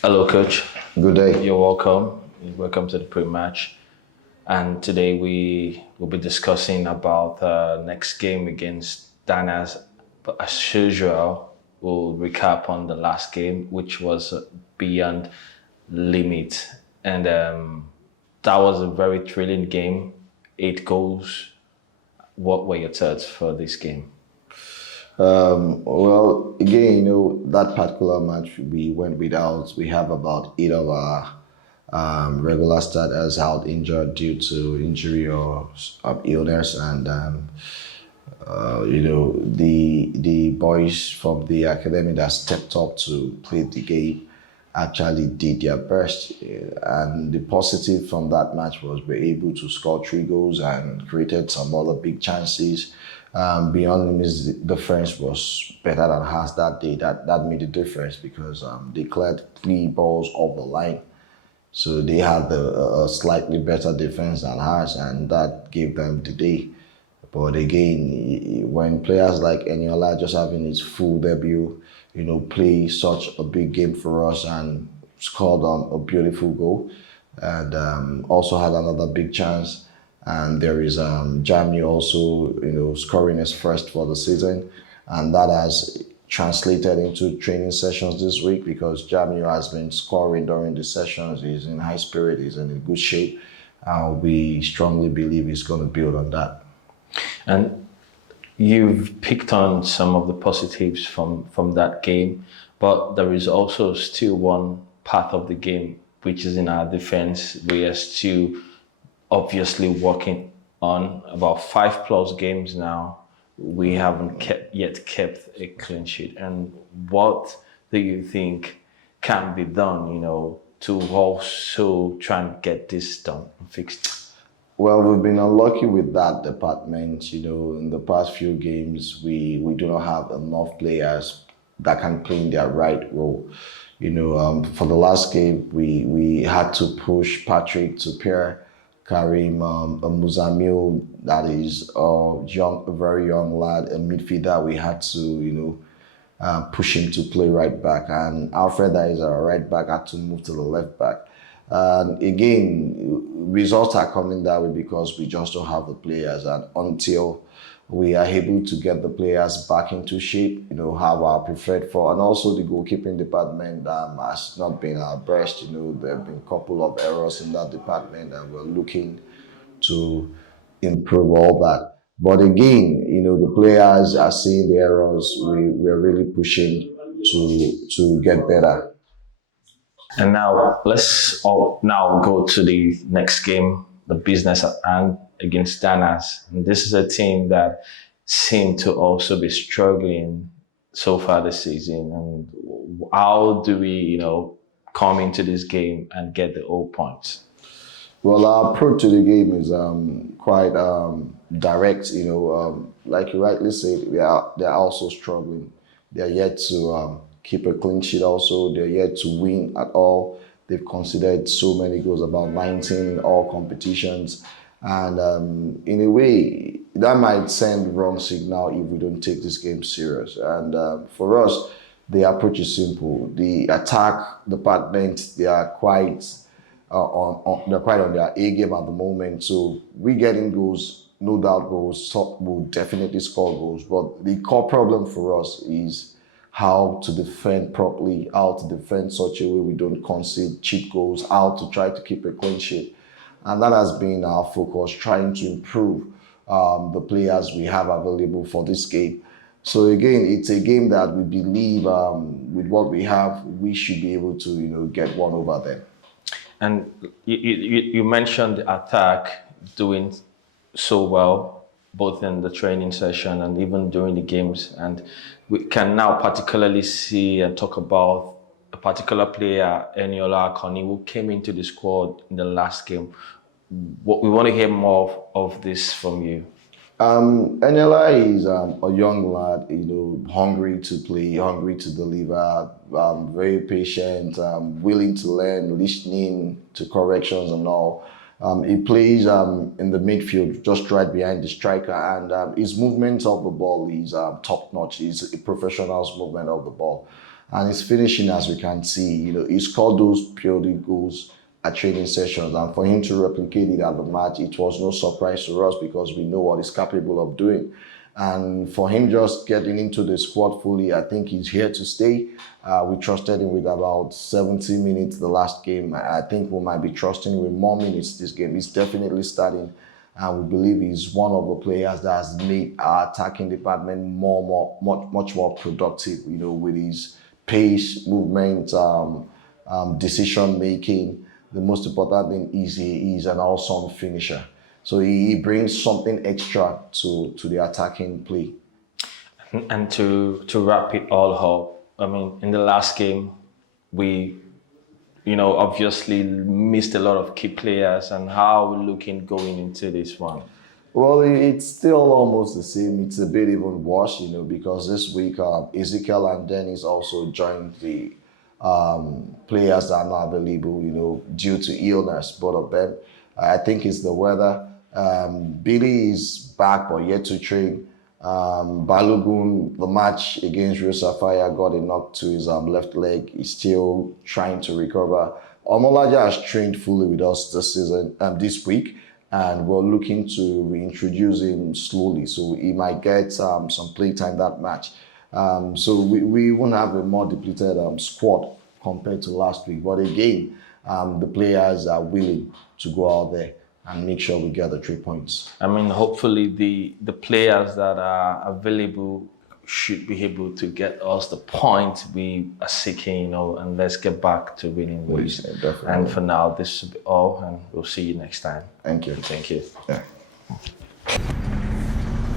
Hello, coach. Good day. You're welcome. Welcome to the pre-match. And today we will be discussing about next game against Dannaz. But as usual, we'll recap on the last game, which was beyond limit, and that was a very thrilling game. 8 goals. What were your thoughts for this game? Well, again, that particular match we went without. We have about eight of our regular starters out injured due to injury or illness, and the boys from the academy that stepped up to play the game actually did their best. And the positive from that match was we're able to score 3 goals and created some other big chances. Beyond limits, the difference was better than ours that day. That made a difference because they cleared 3 balls off the line. So they had a slightly better defense than ours, and that gave them the day. But again, when players like Eniola just having his full debut, play such a big game for us and scored on a beautiful goal, and also had another big chance. And there is Jamie also, scoring his first for the season, and that has translated into training sessions this week because Jamie has been scoring during the sessions. He's in high spirit, he's in good shape. We strongly believe he's going to build on that. And you've picked on some of the positives from that game, but there is also still one part of the game which is in our defense. We are still obviously working on about 5+ games now. We haven't kept a clean sheet. And what do you think can be done, to also try and get this done and fixed? Well, we've been unlucky with that department. In the past few games, we do not have enough players that can play in their right role. For the last game, we had to push Patrick to pair Karim Muzamil, that is a very young lad, a midfielder. We had to, push him to play right back, and Alfred, that is our right back, had to move to the left back. And again, results are coming that way because we just don't have the players. And until we are able to get the players back into shape, have our preferred for, and also the goalkeeping department has not been our best. There have been a couple of errors in that department, and we're looking to improve all that. But again, the players are seeing the errors. We're really pushing to get better. And now let's all now go to the next game, the business at hand against Dannaz. And this is a team that seem to also be struggling so far this season. And how do we, come into this game and get the 0 points? Well, our approach to the game is quite direct. Like you rightly said, they're also struggling. They're yet to keep a clean sheet. Also, they're yet to win at all. They've considered so many goals, about 19 in all competitions, and in a way, that might send the wrong signal if we don't take this game serious. And for us, the approach is simple. The attack department, they are quite they're quite on their A game at the moment. So we getting goals, no doubt goals. Will definitely score goals. But the core problem for us is how to defend properly, how to defend such a way we don't concede cheap goals, how to try to keep a clean sheet. And that has been our focus, trying to improve the players we have available for this game. So again, it's a game that we believe with what we have, we should be able to, get one over them. And you mentioned the attack doing so well, both in the training session and even during the games. And we can now particularly see and talk about a particular player, Eniola Akoni, who came into the squad in the last game. What we want to hear more of this from you. Eniola is a young lad, hungry to play, hungry to deliver, very patient, willing to learn, listening to corrections and all. He plays in the midfield, just right behind the striker, and his movement of the ball is top notch. He's a professional's movement of the ball. and his finishing, as we can see, he scored those purely goals at training sessions, and for him to replicate it at the match, it was no surprise to us because we know what he's capable of doing. And for him just getting into the squad fully, I think he's here to stay. We trusted him with about 70 minutes the last game. I think we might be trusting him with more minutes this game. He's definitely starting, and we believe he's one of the players that has made our attacking department much more productive. With his pace, movement, decision making. The most important thing is he is an awesome finisher. So he brings something extra to the attacking play. And to wrap it all up, I mean, in the last game, we, obviously missed a lot of key players. And how are we looking going into this one? Well, it's still almost the same. It's a bit even worse, because this week Ezekiel and Dannaz also joined the players that are not available, due to illness, both of them. I think it's the weather. Billy is back but yet to train. Balogun, the match against Rio Sapphire, got a knock to his left leg. He's still trying to recover. Omolaja has trained fully with us this week, and we're looking to reintroduce him slowly, so he might get some playtime that match. So we won't have a more depleted squad compared to last week. But again, the players are willing to go out there and make sure we get the 3 points. I mean, hopefully the players that are available should be able to get us the point we are seeking, and let's get back to winning ways. Yeah, and for now, this should be all, and we'll see you next time. Thank you. Thank you. Yeah.